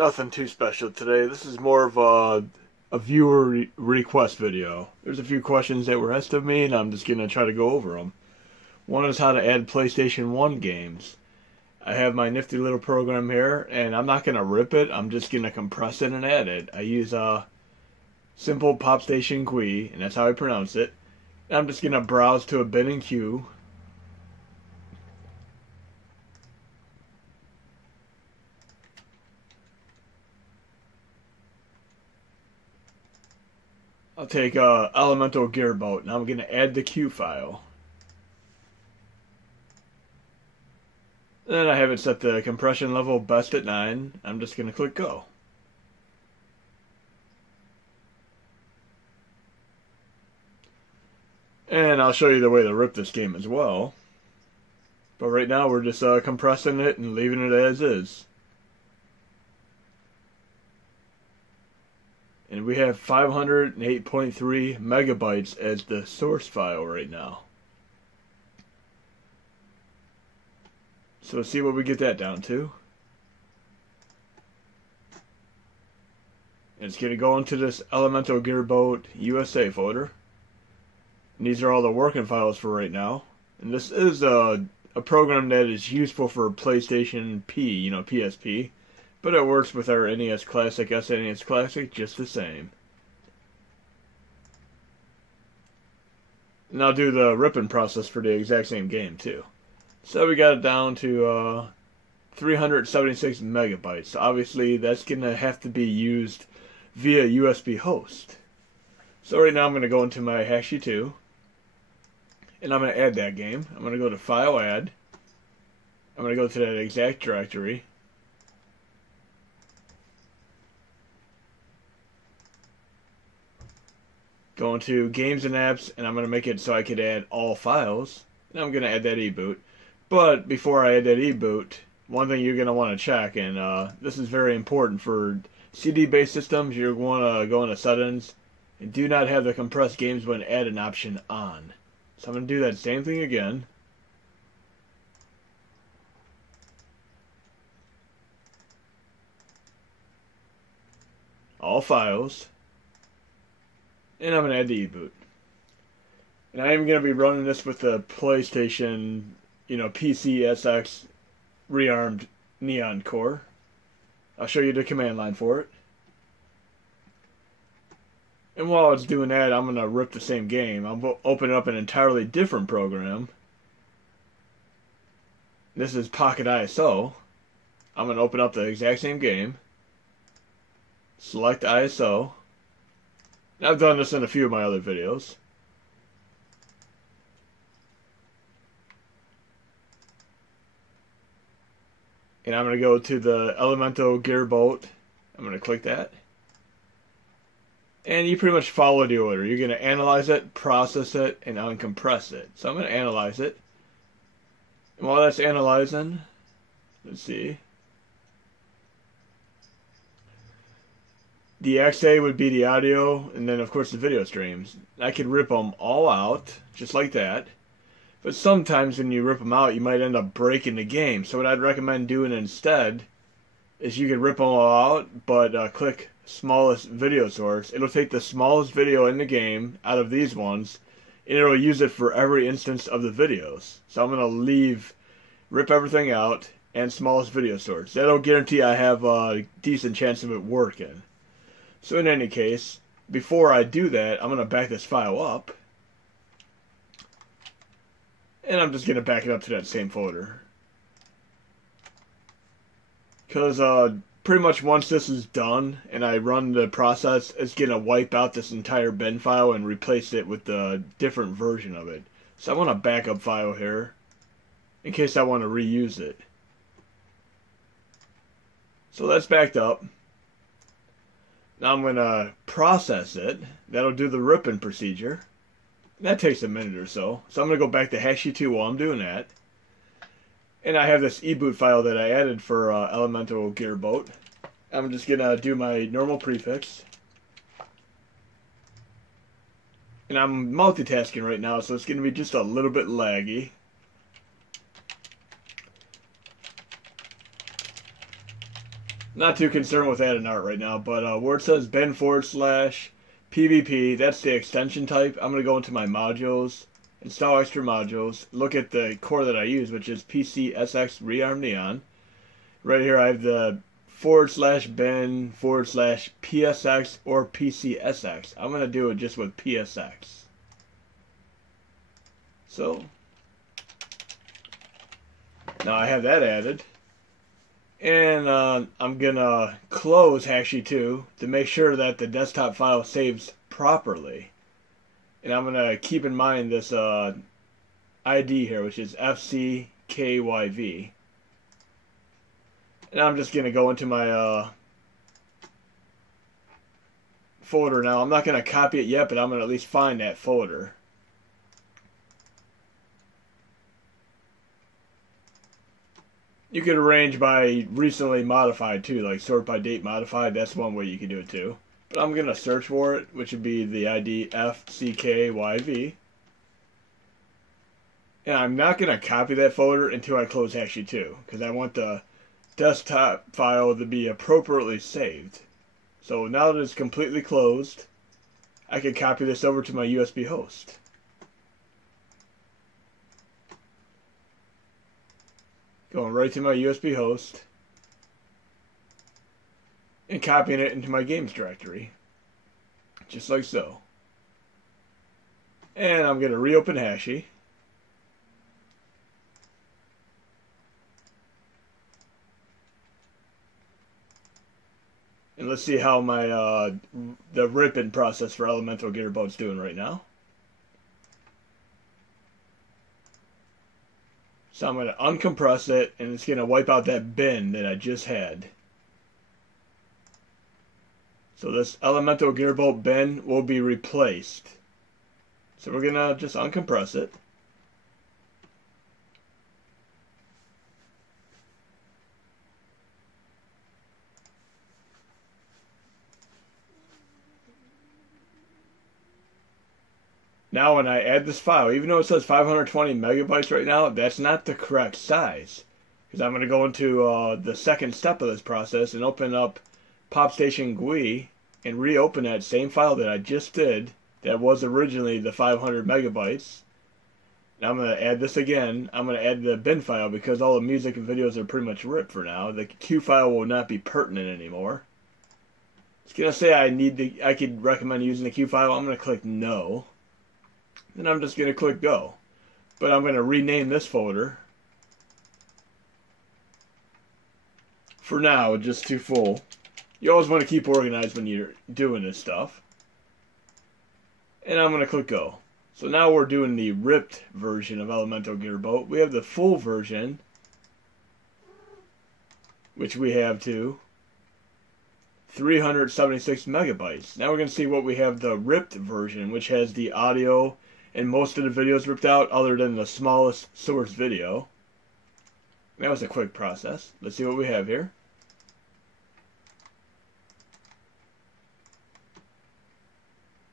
Nothing too special today. This is more of a viewer request video. There's a few questions that were asked of me, and I'm just going to try to go over them. One is how to add PlayStation 1 games. I have my nifty little program here, and I'm not going to rip it. I'm just going to compress it and add it. I use a simple pop station GUI, and that's how I pronounce it. And I'm just going to browse to a bin and queue. I'll take Elemental Gearboat, and I'm going to add the queue file. Then I have it set the compression level best at 9. I'm just going to click go. And I'll show you the way to rip this game as well. But right now we're just compressing it and leaving it as is. And we have 508.3 megabytes as the source file right now. So let's see what we get that down to. And it's going to go into this Elemental Gearboat USA folder. And these are all the working files for right now. And this is a program that is useful for PlayStation P, PSP. But it works with our NES Classic, SNES Classic just the same. And I'll do the ripping process for the exact same game too. So we got it down to 376 megabytes. So obviously that's going to have to be used via USB host. So right now I'm going to go into my Hakchi 2. And I'm going to add that game. I'm going to go to File Add. I'm going to go to that exact directory. Go into Games and Apps, and I'm going to make it so I could add all files. And I'm going to add that eBoot. But before I add that eBoot, one thing you're going to want to check, and this is very important for CD-based systems, you're going to go into Settings, and do not have the compressed games when added option on. So I'm going to do that same thing again. All files. And I'm going to add the eBoot. And I am going to be running this with the PlayStation, PCSX rearmed Neon Core. I'll show you the command line for it. And while it's doing that, I'm going to rip the same game. I'll open up an entirely different program. This is Pocket ISO. I'm going to open up the exact same game. Select ISO. I've done this in a few of my other videos. And I'm going to go to the Elemental Gearboat. I'm going to click that. And you pretty much follow the order. You're going to analyze it, process it, and uncompress it. So I'm going to analyze it. And while that's analyzing, let's see. The XA would be the audio, and then of course the video streams. I could rip them all out, just like that. But sometimes when you rip them out, you might end up breaking the game. So what I'd recommend doing instead is you could rip them all out, but click smallest video source. It'll take the smallest video in the game out of these ones, and it'll use it for every instance of the videos. So I'm going to rip everything out, and smallest video source. That'll guarantee I have a decent chance of it working. So in any case, before I do that, I'm going to back this file up. And I'm just going to back it up to that same folder. Because pretty much once this is done and I run the process, it's going to wipe out this entire bin file and replace it with a different version of it. So I want a backup file here in case I want to reuse it. So that's backed up. Now I'm going to process it. That'll do the ripping procedure. That takes a minute or so. So I'm going to go back to Hakchi 2 while I'm doing that. And I have this eBoot file that I added for Elemental Gearboat. I'm just going to do my normal prefix. And I'm multitasking right now, so it's going to be just a little bit laggy. Not too concerned with adding art right now, but where it says bin/PvP, that's the extension type. I'm going to go into my modules, install extra modules, look at the core that I use, which is PCSX Rearm Neon. Right here I have the /bin/PSX or PCSX. I'm going to do it just with PSX. So, now I have that added. And I'm going to close Hakchi 2 to make sure that the desktop file saves properly. And I'm going to keep in mind this ID here, which is FCKYV. And I'm just going to go into my folder now. I'm not going to copy it yet, but I'm going to at least find that folder. You could arrange by recently modified too, like sort by date modified. That's one way you could do it too. But I'm going to search for it, which would be the ID FCKYV. And I'm not going to copy that folder until I close Hakchi 2, because I want the desktop file to be appropriately saved. So now that it's completely closed, I can copy this over to my USB host. Going right to my USB host and copying it into my games directory, just like so. And I'm going to reopen Hakchi. And let's see how my the ripping process for Elemental Gearboat's doing right now. So I'm going to uncompress it, and it's going to wipe out that bin that I just had. So this Elemental Gearboat bin will be replaced. So we're going to just uncompress it. Now when I add this file, even though it says 520 megabytes right now, that's not the correct size. Because I'm going to go into the second step of this process and open up PopStation GUI and reopen that same file that I just did that was originally the 500 megabytes. Now I'm going to add this again. I'm going to add the bin file because all the music and videos are pretty much ripped for now. The Q file will not be pertinent anymore. It's going to say I could recommend using the Q file. I'm going to click no. Then I'm just going to click go. But I'm going to rename this folder. For now, just too full. You always want to keep organized when you're doing this stuff. And I'm going to click go. So now we're doing the ripped version of Elemental Gearboat. We have the full version, which we have to 376 megabytes. Now we're going to see what we have the ripped version, which has the audio and most of the videos ripped out other than the smallest source video. That was a quick process. Let's see what we have here.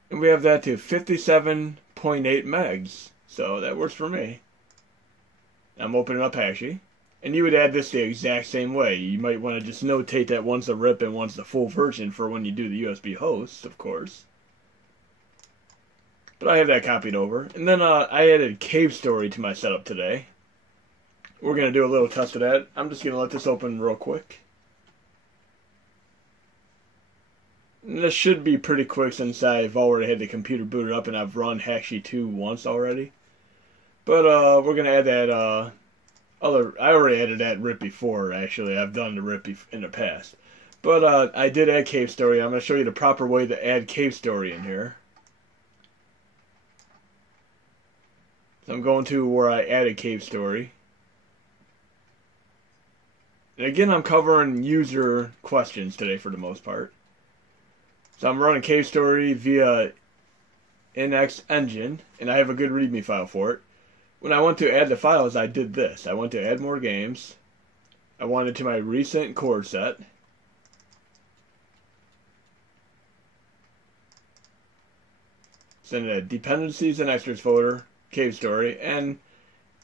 And we have that to 57.8 megs. So that works for me. I'm opening up Hakchi. And you would add this the exact same way. You might want to just notate that one's the rip and one's the full version for when you do the USB hosts, of course. But I have that copied over. And then I added Cave Story to my setup today. We're going to do a little test of that. I'm just going to let this open real quick. And this should be pretty quick since I've already had the computer booted up and I've run Hakchi 2 once already. But we're going to add that I already added that rip before, actually. I've done the rip in the past. But I did add Cave Story. I'm going to show you the proper way to add Cave Story in here. So I'm going to where I added Cave Story. And again, I'm covering user questions today for the most part. So I'm running Cave Story via NX Engine, and I have a good README file for it. When I want to add the files, I did this. I went to add more games. I went to my recent chord set. Send a dependencies and extras folder, Cave Story, and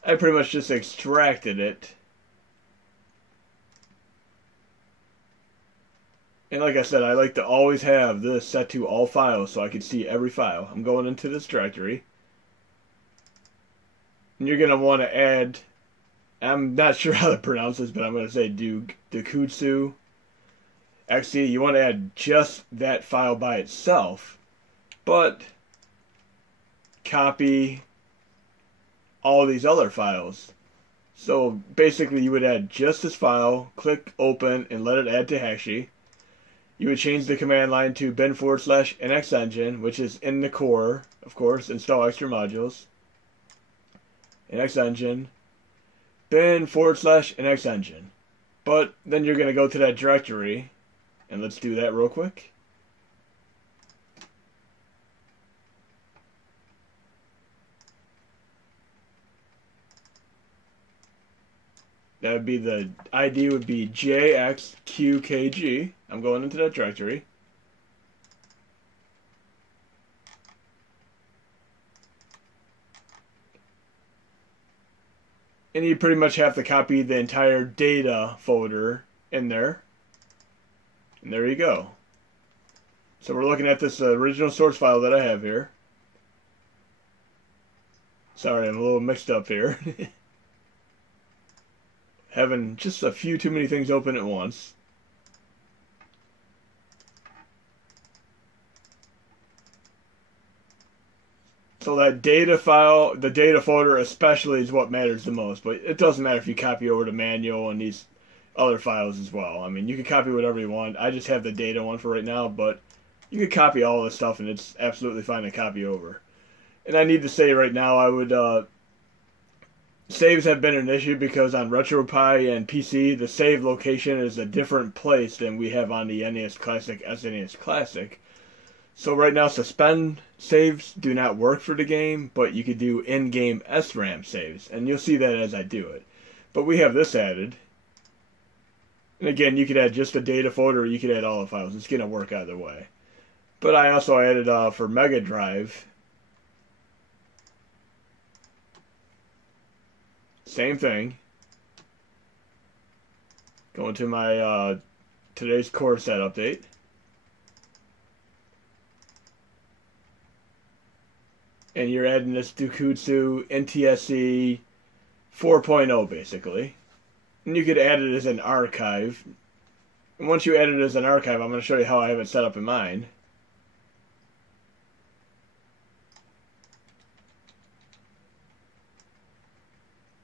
I pretty much just extracted it And like I said, I like to always have this set to all files so I can see every file. I'm going into this directory. And you're going to want to add, I'm not sure how to pronounce this, but I'm going to say Dakutsu XE. You want to add just that file by itself, but copy all these other files. So basically you would add just this file, click open, and let it add to Hakchi. You would change the command line to bin/nxengine, which is in the core, of course, install extra modules. nxengine, bin/nxengine. But then you're going to go to that directory, and let's do that real quick. That would be the ID would be JXQKG. I'm going into that directory. And you pretty much have to copy the entire data folder in there. And there you go. So we're looking at this original source file that I have here. Sorry, I'm a little mixed up here. Having just a few too many things open at once. So that data file, the data folder especially, is what matters the most. But it doesn't matter if you copy over to manual and these other files as well. I mean, you can copy whatever you want. I just have the data one for right now, but you can copy all this stuff and it's absolutely fine to copy over. And I need to say right now, I would saves have been an issue because on RetroPie and PC, the save location is a different place than we have on the NES Classic, SNES Classic. So right now, suspend saves do not work for the game, but you could do in-game SRAM saves, and you'll see that as I do it. But we have this added. And again, you could add just the data folder, or you could add all the files. It's going to work either way. But I also added for Mega Drive. Same thing. Going to my today's core set update. And you're adding this Dakutsu NTSC 4.0 basically. And you could add it as an archive. And once you add it as an archive, I'm going to show you how I have it set up in mine.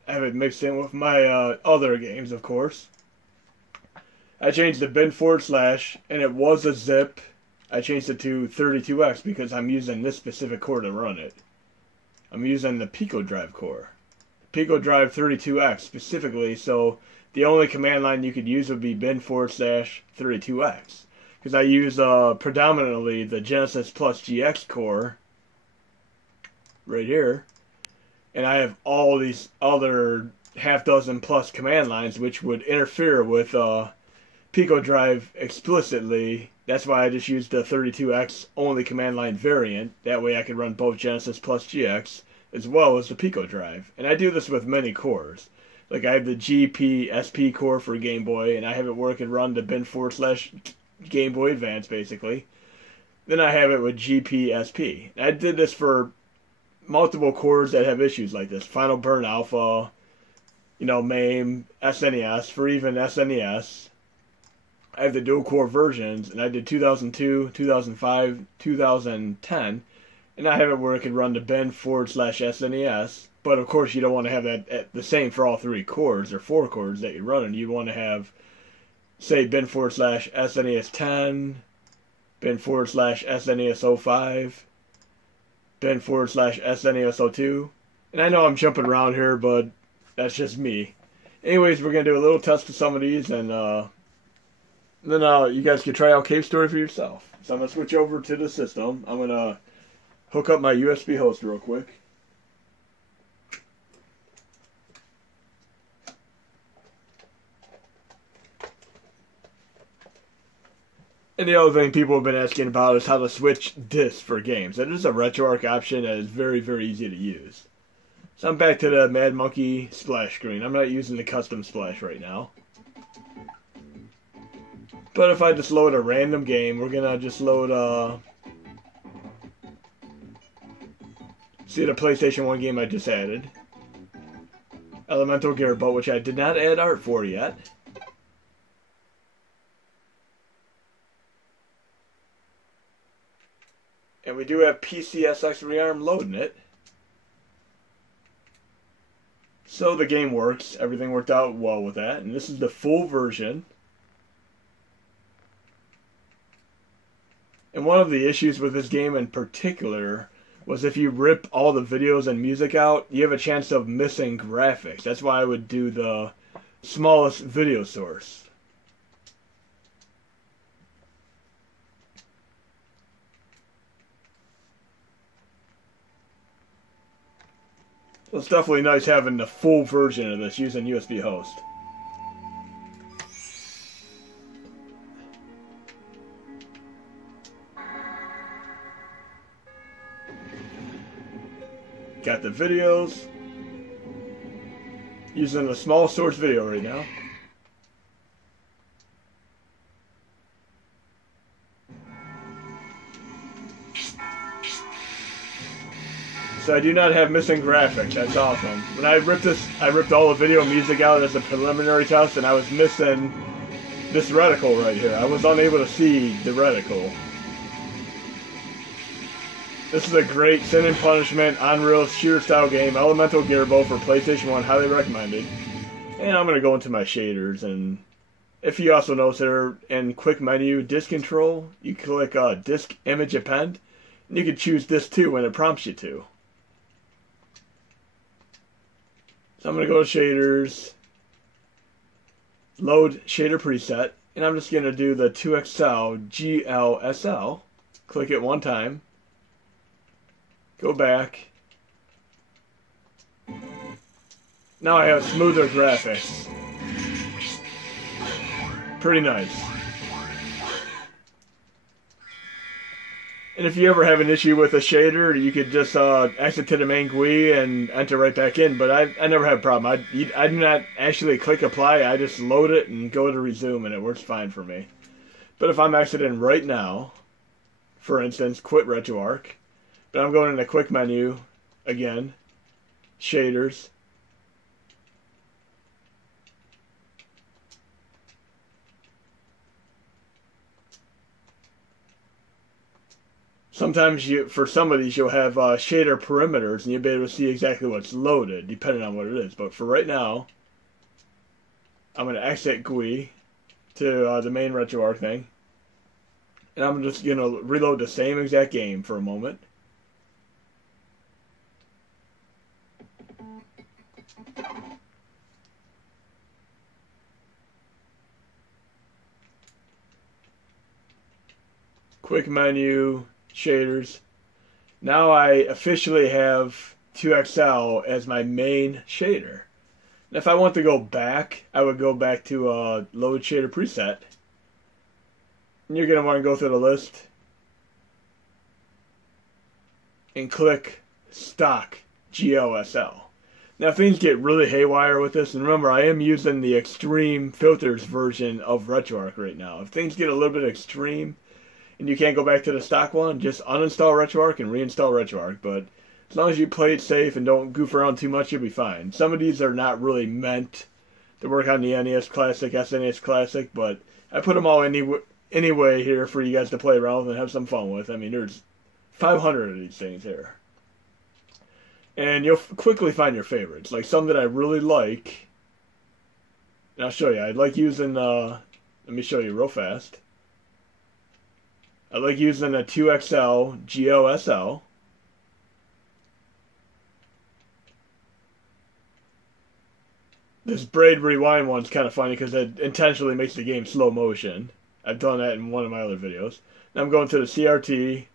I have it mixed in with my other games, of course. I changed the bin / and it was a zip. I changed it to 32X because I'm using this specific core to run it. I'm using the Pico Drive core. Pico Drive 32X specifically, so the only command line you could use would be bin / 32X. Because I use predominantly the Genesis Plus GX core right here. And I have all these other half dozen plus command lines which would interfere with Pico Drive explicitly. That's why I just used the 32X only command line variant. That way I could run both Genesis Plus GX as well as the Pico Drive. And I do this with many cores. Like I have the GP-SP core for Game Boy, and I have it work and run the bin / Game Boy Advance basically. Then I have it with GP-SP. I did this for multiple cores that have issues like this. Final Burn Alpha, MAME, SNES, for even SNES. I have the dual core versions, and I did 2002, 2005, 2010, and I have it where it can run the bin / SNES. But of course, you don't want to have that at the same for all 3 cores or 4 cores that you're running. You want to have, say, bin / SNES 10, bin / SNES 05, bin / SNES 02. And I know I'm jumping around here, but that's just me. Anyways, we're going to do a little test of some of these, and then you guys can try out Cave Story for yourself. So I'm going to switch over to the system. I'm going to hook up my USB host real quick. And the other thing people have been asking about is how to switch discs for games. That is a RetroArch option that is very, very easy to use. So I'm back to the Mad Monkey splash screen. I'm not using the custom splash right now. But if I just load a random game, we're gonna just load see the PlayStation 1 game I just added. Elemental Gearboat, which I did not add art for yet. And we do have PCSX Rearm loading it. So the game works. Everything worked out well with that. And this is the full version. And one of the issues with this game in particular was if you rip all the videos and music out, you have a chance of missing graphics. That's why I would do the smallest video source. So it's definitely nice having the full version of this using USB host. Got the videos. Using a small source video right now. So I do not have missing graphics. That's awesome. When I ripped this, I ripped all the video and music out as a preliminary test, and I was missing this reticle right here. I was unable to see the reticle. This is a great Sin and Punishment Unreal shooter style game, Elemental Gearboat for PlayStation 1, highly recommended. And I'm going to go into my shaders, and if you also notice there in quick menu, disk control, you click disk image append, and you can choose this too when it prompts you to. So I'm going to go to shaders, load shader preset, and I'm just going to do the 2XL GLSL, click it one time. Go back. Now I have smoother graphics. Pretty nice. And if you ever have an issue with a shader, you could just exit to the main GUI and enter right back in. But I never have a problem. I do not actually click apply. I just load it and go to resume, and it works fine for me. But if I'm exiting right now, for instance, quit RetroArch, but I'm going into quick menu, again, shaders. Sometimes for some of these you'll have shader perimeters and you'll be able to see exactly what's loaded, depending on what it is. But for right now, I'm going to exit GUI to the main RetroArch thing. And I'm just going to reload the same exact game for a moment. Quick menu, shaders. Now I officially have 2XL as my main shader. And if I want to go back, I would go back to load shader preset. And you're going to want to go through the list and click stock GLSL. Now things get really haywire with this, and remember I am using the extreme filters version of RetroArch right now. If things get a little bit extreme and you can't go back to the stock one, just uninstall RetroArch and reinstall RetroArch. But as long as you play it safe and don't goof around too much, you'll be fine. Some of these are not really meant to work on the NES Classic, SNES Classic, but I put them all anyway here for you guys to play around with and have some fun with. I mean, there's 500 of these things here. And you'll quickly find your favorites. Like some that I really like. And I'll show you. I like using, let me show you real fast. I like using a 2XL GLSL. This braid rewind one's kind of funny because it intentionally makes the game slow motion. I've done that in one of my other videos. Now I'm going to the CRT.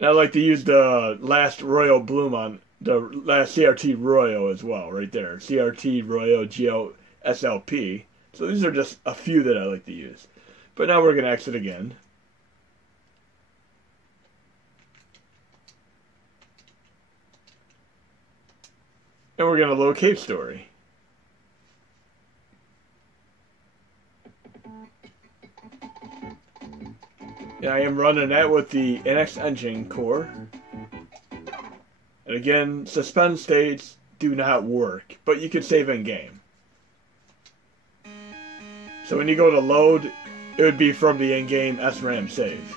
And I like to use the last Royal Bloom on the last CRT Royal as well, right there. CRT Royal GLSLP. So these are just a few that I like to use. But now we're going to exit again. And we're going to load Cave Story. And I am running that with the NX Engine core. And again, suspend states do not work, but you can save in game. So when you go to load, it would be from the in-game SRAM save.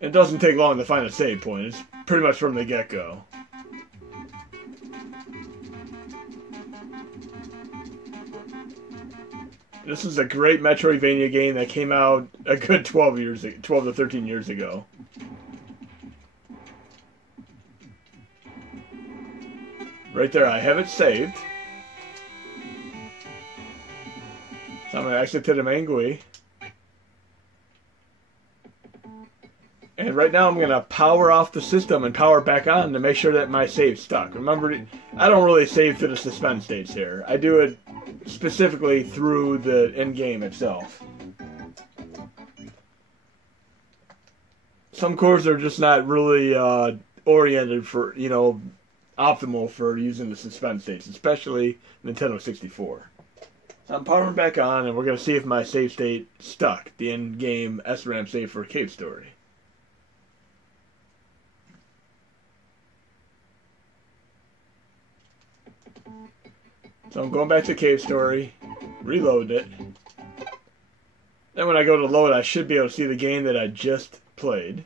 It doesn't take long to find a save point. It's pretty much from the get-go. This is a great Metroidvania game that came out a good 12 to 13 years ago. Right there, I have it saved. So I'm going to exit to the main GUI. And right now I'm going to power off the system and power back on to make sure that my save's stuck. Remember, I don't really save to the suspend states here. I do it specifically through the in-game itself. Some cores are just not really oriented for, you know, optimal for using the suspend states, especially Nintendo 64. So I'm powering back on, and we're going to see if my save state stuck, the in-game SRAM save for Cave Story. So I'm going back to Cave Story, reload it. Then when I go to load, I should be able to see the game that I just played.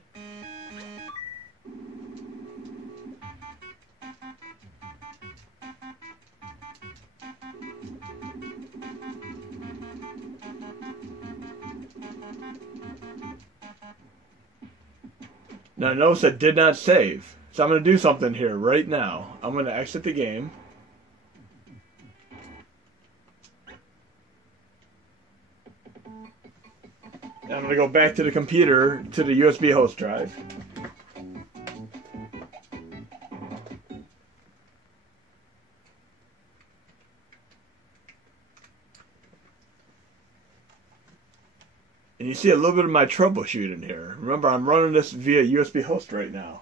Now notice it did not save. So I'm going to do something here right now. I'm going to exit the game. And I'm going to go back to the computer, to the USB host drive. And you see a little bit of my troubleshooting here. Remember, I'm running this via USB host right now.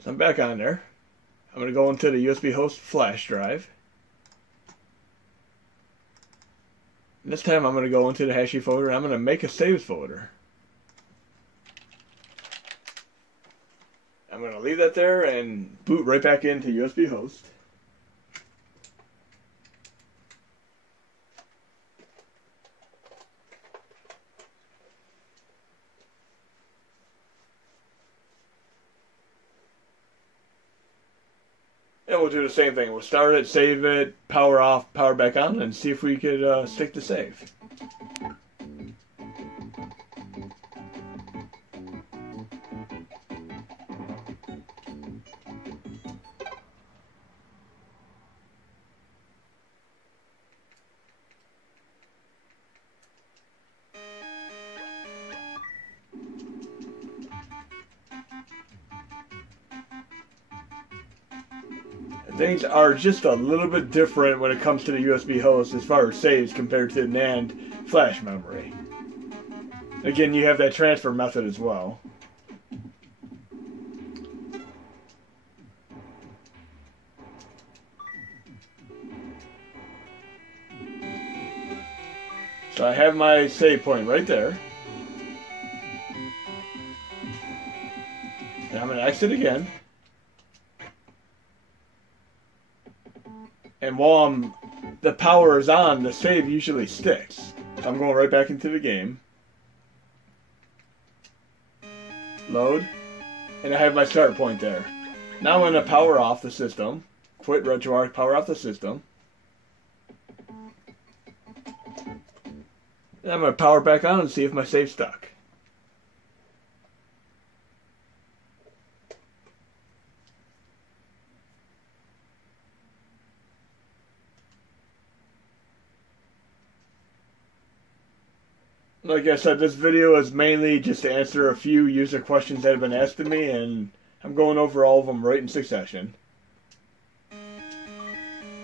So I'm back on there. I'm going to go into the USB host flash drive. And this time I'm going to go into the Hakchi folder and I'm going to make a saves folder. I'm going to leave that there and boot right back into USB host. And we'll do the same thing. We'll start it, save it, power off, power back on, and see if we could stick to save. Things are just a little bit different when it comes to the USB host as far as saves compared to NAND flash memory. Again, you have that transfer method as well. So I have my save point right there. And I'm going to exit again. And while the power is on, the save usually sticks. So I'm going right back into the game. Load. And I have my start point there. Now I'm going to power off the system. Quit RetroArch, power off the system. And I'm going to power back on and see if my save's stuck. Like I said, this video is mainly just to answer a few user questions that have been asked of me, and I'm going over all of them right in succession.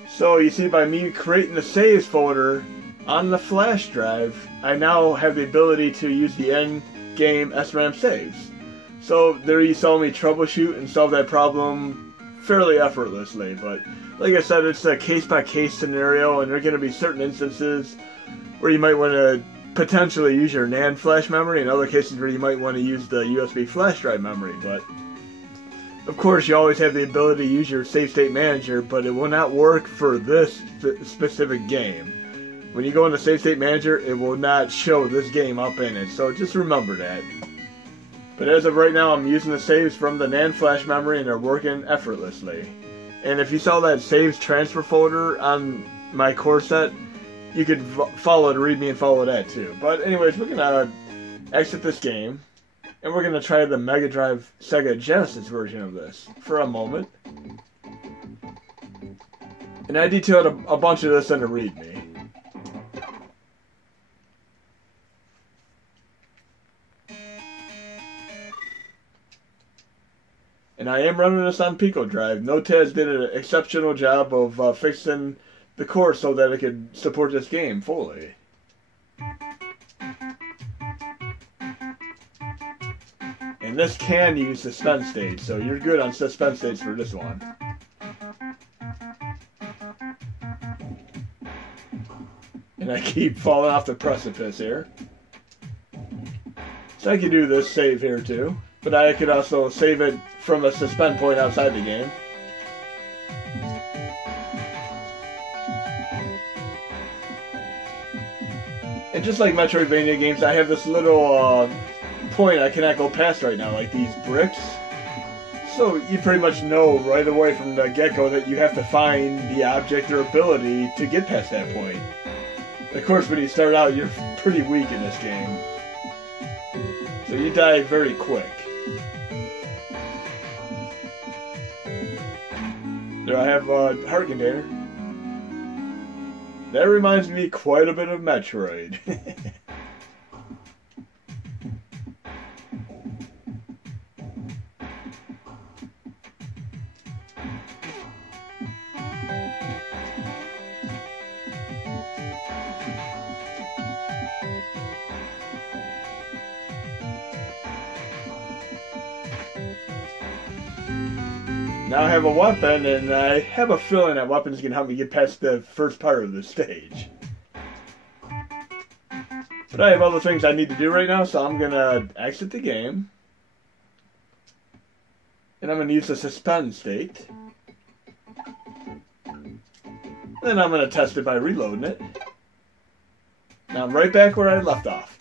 So you see, by me creating the saves folder on the flash drive, I now have the ability to use the in-game SRAM saves. So there you saw me troubleshoot and solve that problem fairly effortlessly. But like I said, it's a case-by-case scenario, and there are going to be certain instances where you might want to potentially use your NAND flash memory, and other cases where you might want to use the USB flash drive memory. But of course, you always have the ability to use your save state manager, but it will not work for this specific game. When you go into save state manager, it will not show this game up in it, so just remember that. But as of right now, I'm using the saves from the NAND flash memory, and they're working effortlessly. And if you saw that saves transfer folder on my core set, you could follow the README and follow that too. But anyways, we're going to exit this game, and we're going to try the Mega Drive Sega Genesis version of this for a moment. And I detailed a bunch of this in the README. And I am running this on Pico Drive. Notaz did an exceptional job of fixing the core so that it could support this game fully. And this can use suspend stage, so you're good on suspend stage for this one. And I keep falling off the precipice here. So I could do this save here too. But I could also save it from a suspend point outside the game. And just like Metroidvania games, I have this little point I cannot go past right now, like these bricks. So you pretty much know right away from the get-go that you have to find the object or ability to get past that point. Of course, when you start out, you're pretty weak in this game. So you die very quick. There I have a heart container. That reminds me quite a bit of Metroid. Now I have a weapon, and I have a feeling that weapon is going to help me get past the first part of the stage. But I have other things I need to do right now, so I'm going to exit the game. And I'm going to use the suspend state. Then I'm going to test it by reloading it. Now I'm right back where I left off.